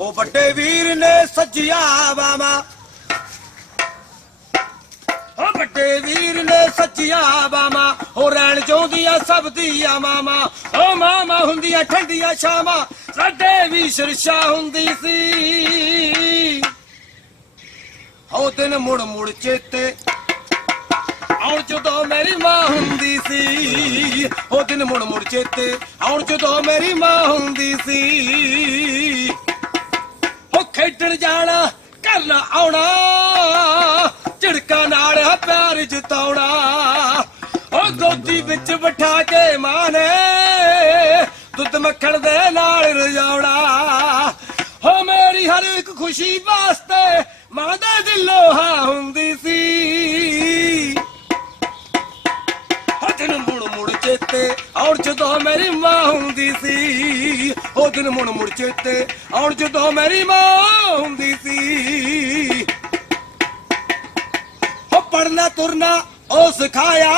ਉਹ ਵੱਡੇ ਵੀਰ ਨੇ ਸੱਜਿਆ ਬਾਵਾ। ਉਹ ਵੱਡੇ ਵੀਰ ਨੇ ਸੱਜਿਆ ਬਾਵਾ। ਉਹ ਰਹਿਣ ਚਾਹੁੰਦੀਆਂ ਸਭ ਦੀਆਂ ਮਾਮਾ। ਉਹ ਮਾਮਾ ਹੁੰਦੀਆਂ ਠੰਡੀਆਂ ਸ਼ਾਮਾਂ ਸਾਡੇ ਵੀ ਸ਼ਰਸ਼ਾ ਹੁੰਦੀ ਸੀ। ਉਹ ਦਿਨ ਮੁੜ ਮੁੜ ਚੇਤੇ। ਆਉਣ ਜਦੋਂ ਮੇਰੀ ਮਾਂ ਹੁੰਦੀ ਸੀ। ਉਹ ਦਿਨ ਮੁੜ ਮੁੜ ਚੇਤੇ। ਆਉਣ ਜਦੋਂ ਮੇਰੀ ਮਾਂ ਹੁੰਦੀ ਸੀ। ਖੇਡਣ ਜਾਣਾ ਕਰਨਾ ਆਉਣਾ। ਝੜਕਾ ਨਾਲ ਪਿਆਰ ਜਤਾਉਣਾ। ਉਹ ਗੋਦੀ ਵਿੱਚ ਬਿਠਾ ਕੇ ਮਾਂ ਨੇ ਦੁੱਧ ਮੱਖਣ ਦੇ ਨਾਲ ਰਜਾਉਣਾ। ਹੋ ਮੇਰੀ ਹਰ ਇੱਕ ਖੁਸ਼ੀ ਵਾਸਤੇ ਮਾਂ ਦਾ ਦਿਲ ਲੋਹਾ ਹੁੰਦੀ ਸੀ। ਉਹ ਦਿਨ ਮੁੜ ਮੁੜ ਚੇਤੇ ਆਉਣ ਜਦੋਂ ਮੇਰੀ ਮਾਂ ਹੁੰਦੀ ਸੀ ਉਹ ਦਿਨ ਮੁੜ ਮੁੜ ਚੇਤੇ ਆਉਣ ਜਦੋਂ ਮੇਰੀ ਮਾਂ ਹੁੰਦੀ ਸੀ। ਉਹ ਪੜਨਾ ਤੁਰਨਾ, ਉਹ ਸਿਖਾਇਆ,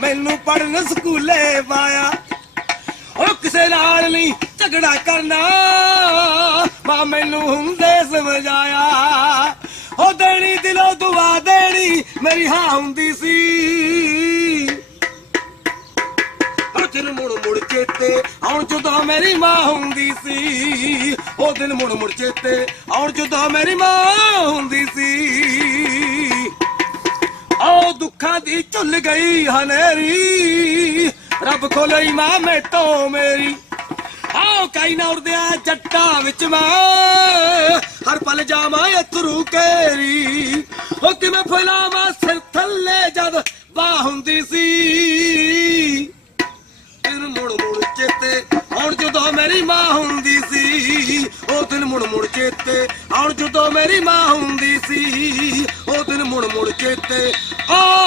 ਮੈਨੂੰ ਪੜਨ ਸਕੂਲੇ ਪਾਇਆ। ਉਹ ਕਿਸੇ ਨਾਲ ਨਹੀਂ ਝਗੜਾ ਕਰਨਾ, ਮਾਂ ਮੈਨੂੰ ਹੁੰਦੇ ਸਮਝਾਇਆ। ਉਹ ਦੇਣੀ ਦਿਲੋਂ ਦੁਆ ਦੇਣੀ ਮੇਰੀ ਹਾਂ ਹੁੰਦੀ ਸੀ। ਦਿਨ ਮੁੜ ਮੁੜ ਚੇਤੇ ਆਉਣ ਜਦੋਂ ਮੇਰੀ ਮਾਂ ਹੁੰਦੀ ਸੀ। ਉਹ ਦਿਨ ਮੁੜ ਮੁੜ ਚੇਤੇ ਆਉਣ ਜਦੋਂ ਮੇਰੀ ਮਾਂ ਹੁੰਦੀ ਸੀ। ਆਓ ਦੁੱਖਾਂ ਦੀ ਝੁੱਲ ਗਈ ਹਨੇਰੀ। ਰੱਬ ਖੋਲਈ ਮਾਂ ਮੇਟੋ ਮੇਰੀ। ਆਓ ਕਾਈ ਨਾ ਉੜਦਿਆ ਜੱਟਾਂ ਵਿੱਚ ਮੈਂ। ਹਰ ਪਲ ਜਾਵਾਂ ਅਥਰੂ ਕੇਰੀ ਉਹ ਕਿਵੇਂ ਫੈਲਾਵਾਂ ਸਿਰ ਥੱਲੇ ਜਦ ਬਾਹ ਹੁੰਦੀ ਸੀ। ਮੇਰੀ ਮਾਂ ਹੁੰਦੀ ਸੀ, ਉਹ ਦਿਨ ਮੁੜ ਮੁੜ ਚੇਤੇ ਆਉਣ ਜਦੋਂ ਮੇਰੀ ਮਾਂ ਹੁੰਦੀ ਸੀ, ਉਹ ਦਿਨ ਮੁੜ ਮੁੜ ਚੇਤੇ ਓ